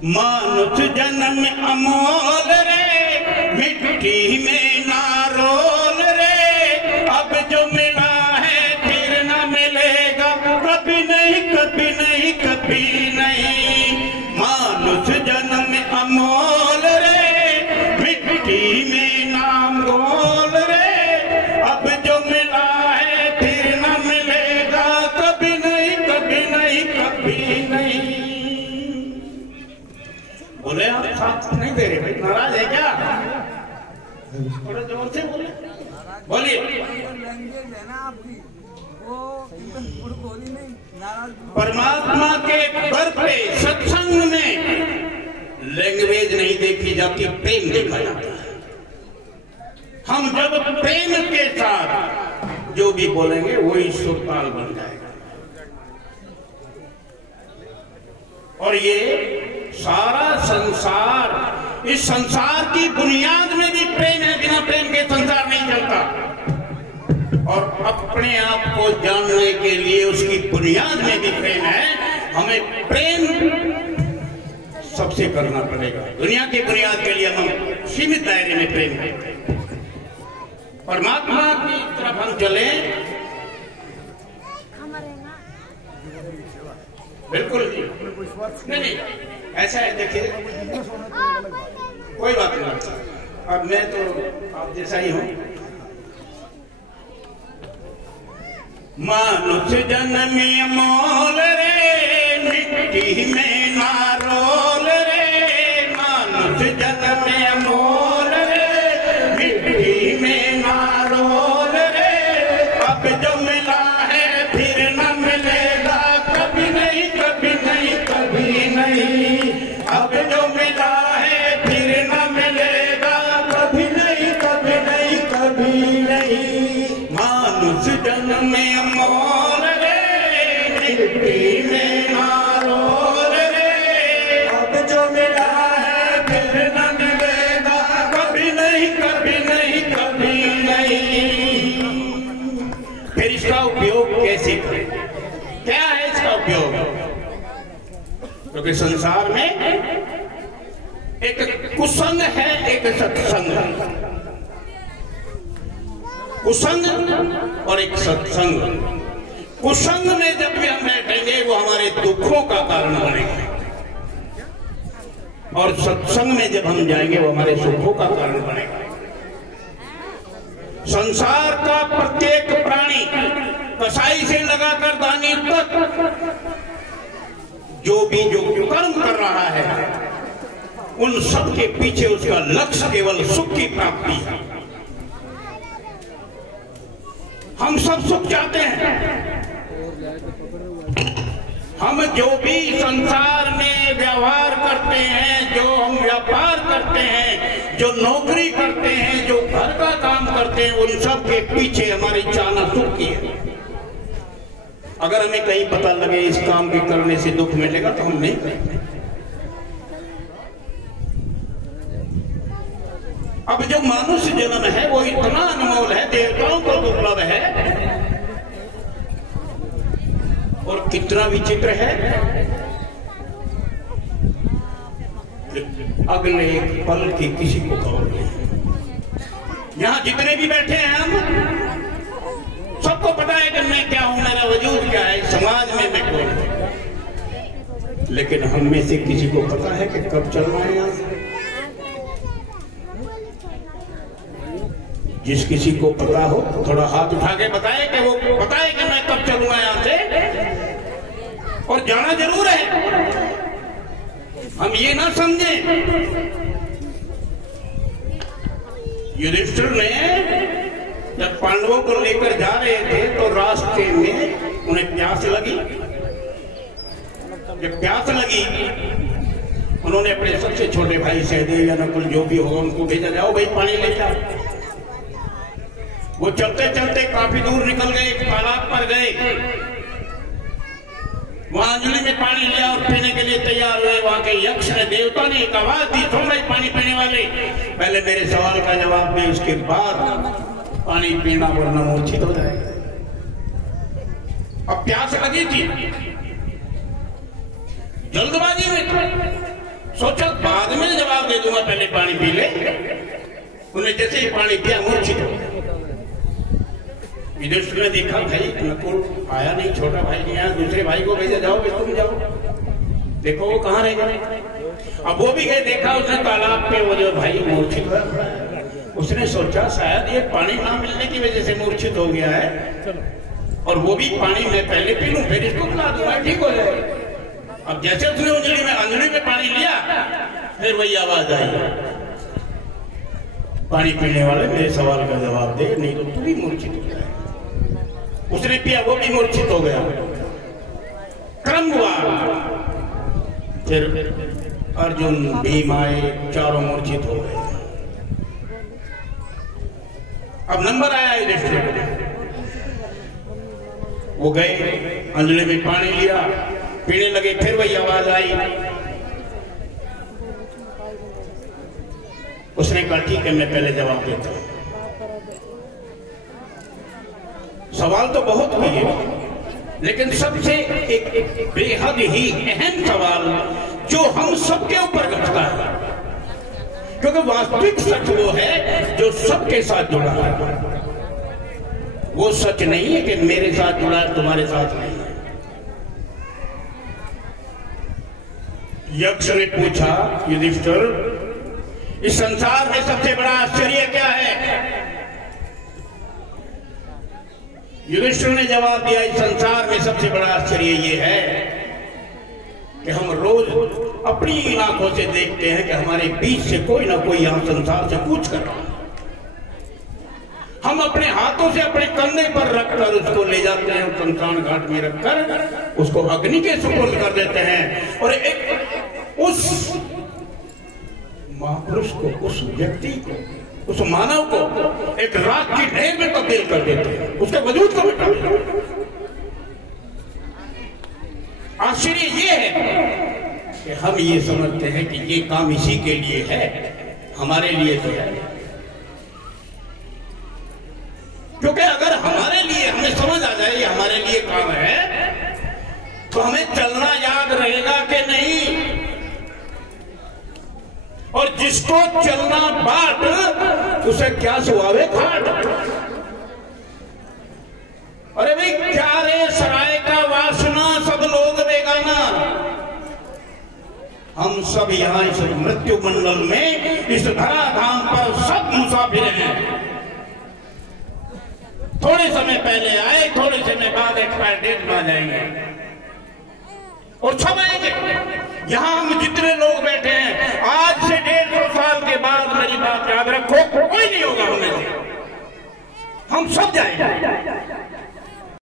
मानुष जन्म अमोल रे, मिट्टी में ना रोल रे। अब जो मिला है फिर ना मिलेगा, कभी नहीं कभी नहीं कभी नहीं। मानुष जन्म अमोल रे, मिट्टी में नाम रोल रे। अब जो मिला है फिर ना मिलेगा, कभी नहीं कभी नहीं कभी नहीं। बोले आप साथ नहीं दे रहे, भाई नाराज है क्या? थोड़ा जोर से बोले, बोलिए। लैंग्वेज है ना आपकी, वो बोली नहीं, नाराज। परमात्मा के दर पे सत्संग में लैंग्वेज नहीं देखी जाती, प्रेम देखा जाता है। हम जब प्रेम के साथ जो भी बोलेंगे वही सुरताल बन जाएगा। और ये सारा संसार, इस संसार की बुनियाद में भी प्रेम है, बिना प्रेम के संसार नहीं चलता। और अपने आप को जानने के लिए उसकी बुनियाद में भी प्रेम है। हमें प्रेम सबसे करना पड़ेगा। दुनिया की बुनियाद के लिए हम सीमित दायरे में प्रेम करते हैं। परमात्मा की तरफ हम चले, बिल्कुल नहीं नहीं, ऐसा है। देखिए कोई बात नहीं, अब मैं तो आप जैसा ही हूं। मानुष जन्म अमोल रे, मिट्टी में ना रोल रे। मानुष जन्म अमोल रे, मिट्टी में ना रोल रे। अब जो मिला है फिर न मिलेगा, कभी नहीं कभी नहीं कभी नहीं। अब जो मिला है फिर न मिलेगा, कभी नहीं कभी नहीं कभी नहीं। मानुष जन्म अमोल रे, मिट्टी में ना रोल रे। अब जो मिला है फिर न मिलेगा, कभी नहीं कभी नहीं कभी नहीं। फिर इसका उपयोग कैसे करें? क्या है इसका उपयोग? क्योंकि संसार में एक कुसंग है, एक सत्संग है। कुसंग और एक सत्संग। कुसंग में जब भी हम बैठेंगे वो हमारे दुखों का कारण बनेगा, और सत्संग में जब हम जाएंगे वो हमारे सुखों का कारण बनेगा। संसार का प्रत्येक प्राणी, कसाई से लगाकर दानी तक, जो कर्म कर रहा है, उन सब के पीछे उसका लक्ष्य केवल सुख की प्राप्ति है। हम सब सुख चाहते हैं। हम जो भी संसार में व्यवहार करते हैं, जो हम व्यापार करते हैं, जो नौकरी करते हैं, जो घर का काम करते हैं, उन सब के पीछे हमारी चाहना सुख की है। अगर हमें कहीं पता लगे इस काम के करने से दुख मिलेगा तो हम नहीं करेंगे। अब जो मनुष्य जन्म है वो इतना अनमोल है, देवताओं को दुर्लभ है, और कितना विचित्र है। अगले एक पल की किसी को खबर नहीं। यहां जितने भी बैठे हैं हम सबको पता है कि मैं क्या हूं, मेरा वजूद क्या है, समाज में मैं कौन हूं। लेकिन हम में से किसी को पता है कि कब चलना है यहां से? जिस किसी को पता हो थोड़ा हाथ उठा के बताए कि वो बताए कि मैं कब चलूंगा यहां से, और जाना जरूर है। हम ये ना समझे युधिष्ठिर ने जब पांडवों को लेकर जा रहे थे तो रास्ते में उन्हें प्यास लगी। जब प्यास लगी उन्होंने अपने सबसे छोटे भाई सहदेव या नकुल जो भी होगा उनको भेजा, जाओ भाई पानी लेके आओ। वो चलते चलते काफी दूर निकल गए, एक तालाब पर गए, वहां अंजलि में पानी लिया और पीने के लिए तैयार हुए। वहां के यक्ष ने, देवता ने एक आवाज दी, तुम भाई पानी पीने वाले, पहले मेरे सवाल का जवाब दे, उसके बाद पानी पीना, वरना मूर्छित हो जाएगा। अब प्यास लगी थी, जल्दबाजी में सोचा बाद में जवाब दे दूंगा, पहले पानी पी ले। उन्हें जैसे ही पानी पिया मूर्छित हो गया। युधिष्ठिर ने देखा भाई नकुल आया नहीं, छोटा भाई नहीं आया, दूसरे भाई को भेजा, जाओ भाई तुम जाओ, देखो वो कहाँ रह गए। अब वो भी गए, देखा उसने तालाब पे वो जो भाई मूर्छित हुआ। उसने सोचा शायद ये पानी ना मिलने की वजह से मूर्छित हो गया है, और वो भी पानी मैं पहले पी लूं फिर इसको पिला दूंगा, ठीक हो जाएगा। अब जैसे उसने अंजलि में पानी लिया, फिर वही आवाज आई, पानी पीने वाले मेरे सवाल का जवाब दे, नहीं तो तू भी मूर्छित हो जाएगा। उसने पिया, वो भी मूर्छित हो गया। क्रम हुआ, फिर अर्जुन भीम आए, चारों मूर्छित हो गए। अब नंबर आया युधिष्ठिर, वो गए, अंजलि में पानी लिया, पीने लगे, फिर वही आवाज आई। उसने कहा ठीक है मैं पहले जवाब देता हूं। सवाल तो बहुत हुए, लेकिन सबसे एक बेहद ही अहम सवाल जो हम सबके ऊपर घटता है, क्योंकि वास्तविक सच वो है जो सबके साथ जुड़ा है। वो सच नहीं है कि मेरे साथ जुड़ा है, तुम्हारे साथ नहीं है। यक्ष ने पूछा युधिष्ठिर, इस संसार में सबसे बड़ा आश्चर्य क्या है? युधिष्ठिर ने जवाब दिया, इस संसार में सबसे बड़ा आश्चर्य ये है कि हम रोज अपनी आंखों से देखते हैं कि हमारे बीच से कोई ना कोई यहां संसार से कूच कर रहा है। हम अपने हाथों से अपने कंधे पर रखकर उसको ले जाते हैं, शमशान घाट में रखकर उसको अग्नि के सुपुर्द कर देते हैं, और एक उस महापुरुष को, उस व्यक्ति को, उस मानव को एक राख की ढेर में तब्दील कर देते हैं, उसके वजूद को मिटा देते हैं। आश्चर्य ये है कि हम ये समझते हैं कि ये काम इसी के लिए है, हमारे लिए तो है। क्योंकि अगर हमारे लिए हमें समझ आ जाए ये हमारे लिए काम है, तो हमें चलना याद रहेगा कि नहीं। और जिसको चलना बाट उसे क्या सुहावे खाट। अरे भाई क्या रे सराय का वासना, सब लोग बेगाना। हम सब यहाँ इस मृत्यु मंडल में, इस धराधाम पर सब मुसाफिर हैं। थोड़े समय पहले आए, थोड़े समय बाद एक्सपायर डेट में आ जाएंगे और सब आएंगे। यहां हम जितने लोग बैठे हैं, आज से 150 साल के बाद मेरी बात याद रखो, कोई नहीं होगा हमें से, हम सब जाएंगे।